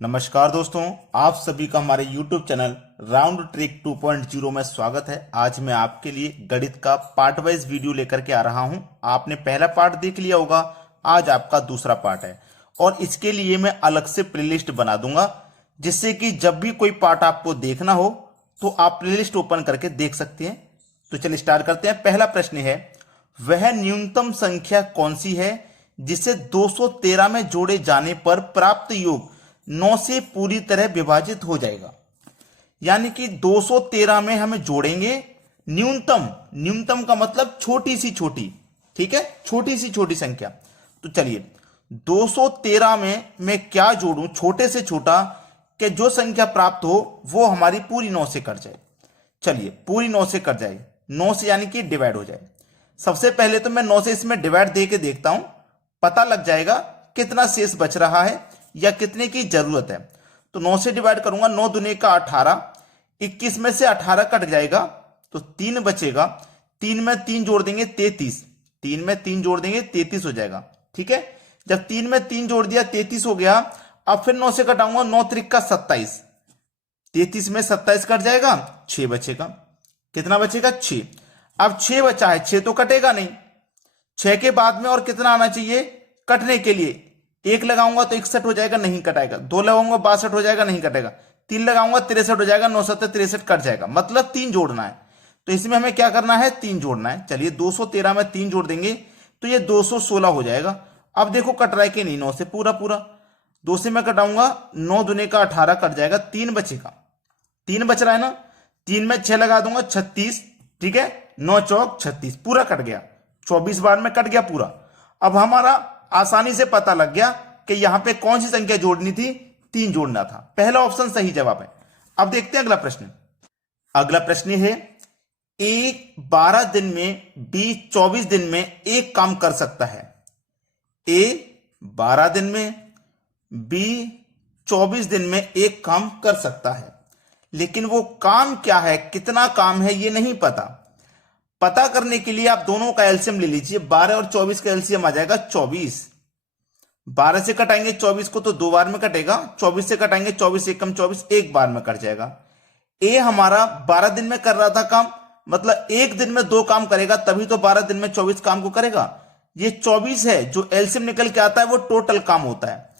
नमस्कार दोस्तों, आप सभी का हमारे YouTube चैनल राउंड ट्रिक 2.0 में स्वागत है। आज मैं आपके लिए गणित का पार्ट वाइज वीडियो लेकर के आ रहा हूं। आपने पहला पार्ट देख लिया होगा, आज आपका दूसरा पार्ट है और इसके लिए मैं अलग से प्लेलिस्ट बना दूंगा, जिससे कि जब भी कोई पार्ट आपको देखना हो तो आप प्लेलिस्ट ओपन करके देख सकते हैं। तो चलिए स्टार्ट करते हैं। पहला प्रश्न है, वह न्यूनतम संख्या कौन सी है जिसे 213 में जोड़े जाने पर प्राप्त योग 9 से पूरी तरह विभाजित हो जाएगा। यानी कि 213 में हमें जोड़ेंगे न्यूनतम, न्यूनतम का मतलब छोटी सी छोटी, ठीक है, छोटी सी छोटी संख्या। तो चलिए 213 में मैं क्या जोड़ूं छोटे से छोटा कि जो संख्या प्राप्त हो वो हमारी पूरी 9 से कट जाए। चलिए पूरी 9 से कट जाए, 9 से यानी कि डिवाइड हो जाए। सबसे पहले तो मैं 9 से इसमें डिवाइड दे के देखता हूं, पता लग जाएगा कितना शेष बच रहा है या कितने की जरूरत है। तो 9 से डिवाइड करूंगा, 9 दूनी का 18, 21 में से 18 कट जाएगा तो 3 बचेगा। 3 में 3 जोड़ देंगे 33, 3 में 3 जोड़ देंगे 33 हो जाएगा, ठीक है। जब 3 में 3 जोड़ दिया 33 हो गया। अब फिर 9 से कटाऊंगा, 9 त्रिक का 27, 33 में 27 कट जाएगा, 6 बचेगा। कितना बचेगा? 6। अब 6 बचा है, 6 तो कटेगा नहीं। 6 के बाद में और कितना आना चाहिए कटने के लिए? 1 लगाऊंगा तो 61 हो जाएगा, नहीं कटाएगा। 2 लगाऊंगा 62 हो जाएगा, नहीं कटेगा। 3 लगाऊंगा 63 हो जाएगा, 9 7 63 कट जाएगा। मतलब 3 जोड़ना है। तो इसमें हमें क्या करना है? 3 जोड़ना है। चलिए 213 में 3 जोड़ देंगे तो ये 216 हो जाएगा। अब देखो कट रहा है कि नहीं? 9 से पूरा पूरा। 2 से मैं कटाऊंगा, 9 दूने का 18 कट जाएगा, 3 बचेगा। 3 बच रहा है ना, 3 में 6 लगा दूंगा 36, ठीक है। 9 चौक 36, पूरा कट गया। 24 बार में कट गया पूरा। अब हमारा आसानी से पता लग गया कि यहां पे कौन सी संख्या जोड़नी थी, 3 जोड़ना था। पहला ऑप्शन सही जवाब है। अब देखते हैं अगला प्रश्न। अगला प्रश्न है, ए 12 दिन में, बी 24 दिन में एक काम कर सकता है। ए 12 दिन में, बी 24 दिन में एक काम कर सकता है, लेकिन वो काम क्या है, कितना काम है, ये नहीं पता। पता करने के लिए आप दोनों का एलसीएम ले लीजिए। 12 और 24 का एलसीएम आ जाएगा 24। 12 से कटाएंगे 24 को तो 2 बार में कटेगा। 24 से कटाएंगे 24 एकम 24, एक बार में कट जाएगा। ए हमारा 12 दिन में कर रहा था काम, मतलब एक दिन में 2 काम करेगा, तभी तो 12 दिन में 24 काम को करेगा। ये 24 है जो एलसीएम निकल के आता है, वो टोटल काम होता है।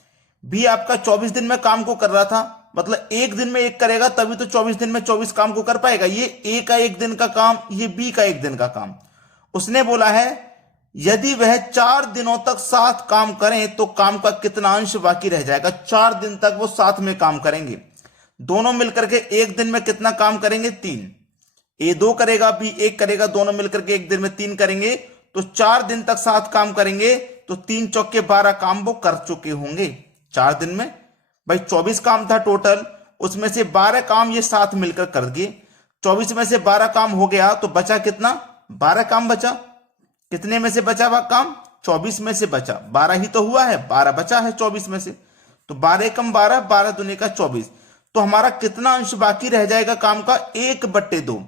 बी आपका 24 दिन में काम को कर रहा था, मतलब एक दिन में एक करेगा, तभी तो 24 दिन में 24 काम को कर पाएगा। ये ए का एक दिन का काम, ये बी का एक दिन का काम। उसने बोला है यदि वह 4 दिनों तक साथ काम करें तो काम का कितना अंश बाकी रह जाएगा। 4 दिन तक वो साथ में काम करेंगे, दोनों मिलकर के एक दिन में कितना काम करेंगे? 3। ए 2 करेगा, बी 1 करेगा, दोनों मिलकर के एक दिन में 3 करेंगे। तो 4 दिन तक साथ काम करेंगे तो 3 चौके 12 काम वो कर चुके होंगे 4 दिन में। भाई 24 काम था टोटल, उसमें से 12 काम ये साथ मिलकर कर दिए। 24 में से 12 काम हो गया तो बचा कितना? 12 काम बचा। कितने में से बचा हुआ काम? 24 में से बचा। 12 ही तो हुआ है, 12 बचा है 24 में से। तो 12 कम 12, 12 दूनी का 24। तो हमारा कितना अंश बाकी रह जाएगा काम का? 1/2।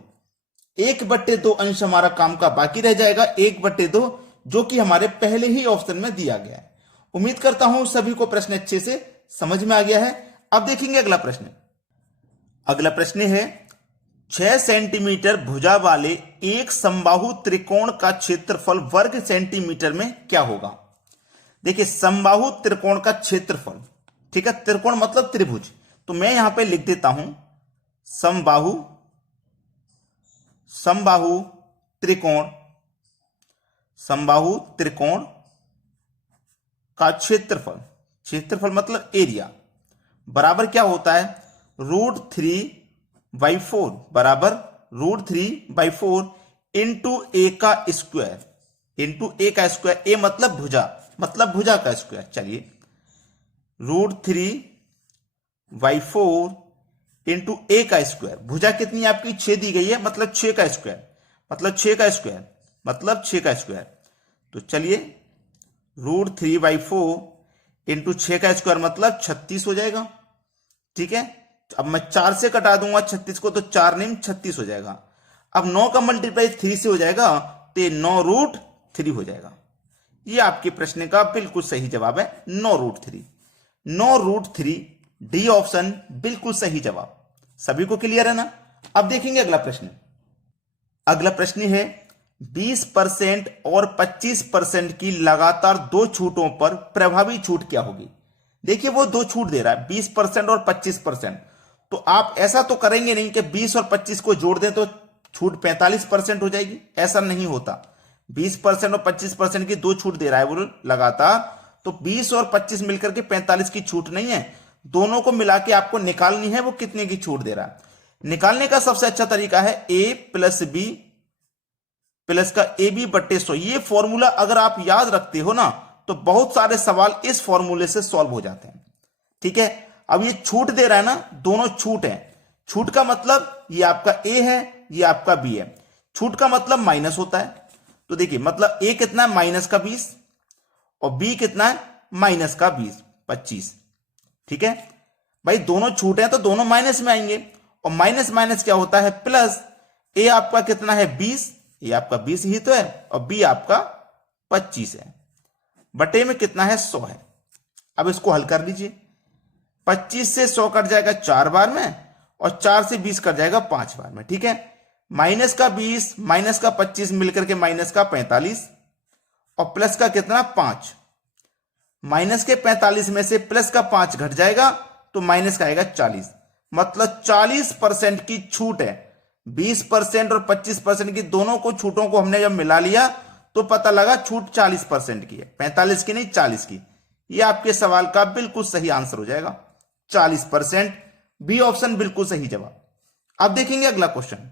1/2 अंश हमारा काम का बाकी रह जाएगा, 1/2, जो कि हमारे पहले ही ऑप्शन में दिया गया है। उम्मीद करता हूं सभी को प्रश्न अच्छे से समझ में आ गया है। अब देखेंगे अगला प्रश्न। अगला प्रश्न है, 6 सेंटीमीटर भुजा वाले एक समबाहु त्रिकोण का क्षेत्रफल वर्ग सेंटीमीटर में क्या होगा? देखिए समबाहु त्रिकोण का क्षेत्रफल, ठीक है, त्रिकोण मतलब त्रिभुज। तो मैं यहां पे लिख देता हूं समबाहु, समबाहु त्रिकोण, समबाहु त्रिकोण का क्षेत्रफल, क्षेत्रफल मतलब एरिया, बराबर क्या होता है? √3/4 बराबर √3/4 इंटू ए का स्क्वायर, इंटू ए का स्क्वायर। ए मतलब भुजा, मतलब भुजा का स्क्वायर। चलिए √3/4 इंटू ए का स्क्वायर। भुजा कितनी आपकी? 6 दी गई है, मतलब 6 का स्क्वायर, मतलब 6 का स्क्वायर, मतलब 6 का स्क्वायर। तो चलिए √3/4 इंटू 6 का स्क्वायर मतलब 36 हो जाएगा, ठीक है। अब मैं 4 से कटा दूंगा 36 को, तो 4 नहीं 36 हो जाएगा। अब 9 का मल्टीप्लाई 3 से हो जाएगा तो ये 9√3 हो जाएगा। ये आपके प्रश्न का बिल्कुल सही जवाब है, 9√3। 9√3 डी ऑप्शन बिल्कुल सही जवाब। सभी को क्लियर है ना? अब देखेंगे अगला प्रश्न। अगला प्रश्न है 20% और 25% की लगातार दो छूटों पर प्रभावी छूट क्या होगी? देखिए वो दो छूट दे रहा है 20% और 25%। तो आप ऐसा तो करेंगे नहीं कि 20 और 25 को जोड़ दें तो छूट 45% हो जाएगी, ऐसा नहीं होता। 20% और 25% की दो छूट दे रहा है वो लगातार, तो 20 और 25 मिलकर के 45 की छूट नहीं है, दोनों को मिला के आपको निकालनी है वो कितने की छूट दे रहा है। निकालने का सबसे अच्छा तरीका है a प्लस बी प्लस का ए बी बट्टे 100। ये फॉर्मूला अगर आप याद रखते हो ना तो बहुत सारे सवाल इस फॉर्मूले से सॉल्व हो जाते हैं। ठीक है, अब ये छूट दे रहा है ना, दोनों छूट है। छूट का मतलब ये आपका ए है, ये आपका बी है। छूट का मतलब माइनस होता है, तो देखिए मतलब ए कितना है माइनस का 20 और बी कितना है माइनस का 25। ठीक है भाई, दोनों छूट हैं तो दोनों माइनस में आएंगे, और माइनस माइनस क्या होता है प्लस। ए आपका कितना है 20, ये आपका 20 ही तो है, और बी आपका 25 है, बटे में कितना है 100 है। अब इसको हल कर लीजिए। 25 से 100 कट जाएगा 4 बार में, और 4 से 20 कट जाएगा 5 बार में। ठीक है, माइनस का 20 माइनस का 25 मिलकर के माइनस का 45, और प्लस का कितना 5। माइनस के 45 में से प्लस का 5 घट जाएगा तो माइनस का आएगा 40, मतलब 40% की छूट है। 20% और 25% की दोनों को छूटों को हमने जब मिला लिया तो पता लगा छूट 40% की है, 45 की नहीं 40 की। ये आपके सवाल का बिल्कुल सही आंसर हो जाएगा 40%, बी ऑप्शन बिल्कुल सही जवाब। अब देखेंगे अगला क्वेश्चन।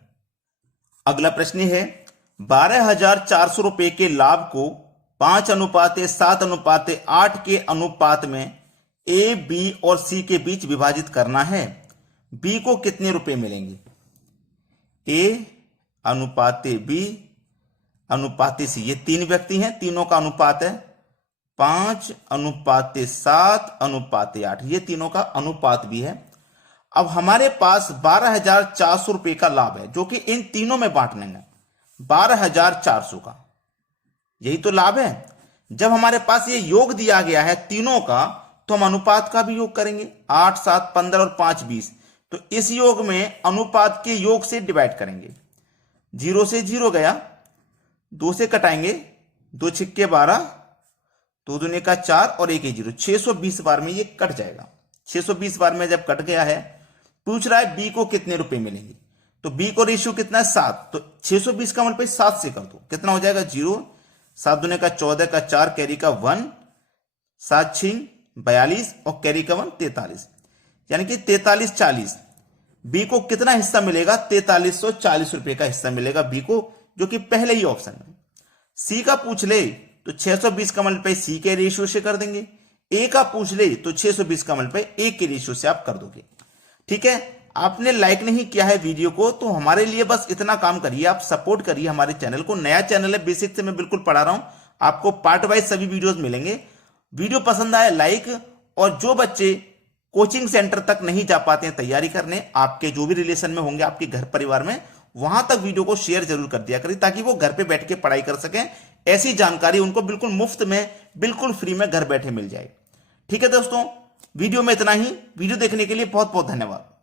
अगला प्रश्न है 12,400 रुपए के लाभ को 5:7:8 के अनुपात में ए बी और सी के बीच विभाजित करना है। बी को कितने रुपए मिलेंगे? ए अनुपाते बी अनुपाते सी, ये तीन व्यक्ति हैं, तीनों का अनुपात है 5:7:8, ये तीनों का अनुपात भी है। अब हमारे पास 12,400 रुपए का लाभ है जो कि इन तीनों में बांटने है, 12,400 का, यही तो लाभ है। जब हमारे पास ये योग दिया गया है तीनों का तो हम अनुपात का भी योग करेंगे, 8, 7, 15 और 5, 20। तो इस योग में अनुपात के योग से डिवाइड करेंगे। 0 से 0 गया, 2 से कटाएंगे, 2 छिक्के 12, 2 दूने का 4 और 1 0, 620 बार में ये कट जाएगा। 620 बार में जब कट गया है, पूछ रहा है बी को कितने रुपए मिलेंगे। तो बी को रेशियो कितना है 7, तो 620 का मल्टीप्लाई 7 से कर दो, कितना हो जाएगा 0, 7 दूने का 14 का 4, कैरी का 1, 7 6 42 और कैरी का 1 43, यानी कि 43 40। बी को कितना हिस्सा मिलेगा? 4340 रुपए का हिस्सा मिलेगा बी को, जो कि पहले ही ऑप्शन में। सी का पूछ ले तो 620 का मल्टीप्लाई सी के रेशियो से कर देंगे। ए का पूछ ले तो 620 का मल्टीप्लाई ए के रेशियो से आप कर दोगे। ठीक है, आपने लाइक नहीं किया है वीडियो को तो हमारे लिए बस इतना काम करिए, आप सपोर्ट करिए हमारे चैनल को। नया चैनल है, बेसिक से मैं बिल्कुल पढ़ा रहा हूं, आपको पार्ट वाइज सभी वीडियोस मिलेंगे। वीडियो पसंद आए लाइक, और जो बच्चे कोचिंग सेंटर तक नहीं जा पाते हैं तैयारी करने, आपके जो भी रिलेशन में होंगे आपके घर परिवार में, वहां तक वीडियो को शेयर जरूर कर दिया करें ताकि वो घर पे बैठ के पढ़ाई कर सकें। ऐसी जानकारी उनको बिल्कुल मुफ्त में, बिल्कुल फ्री में घर बैठे मिल जाए। ठीक है दोस्तों, वीडियो में इतना ही। वीडियो देखने के लिए बहुत बहुत धन्यवाद।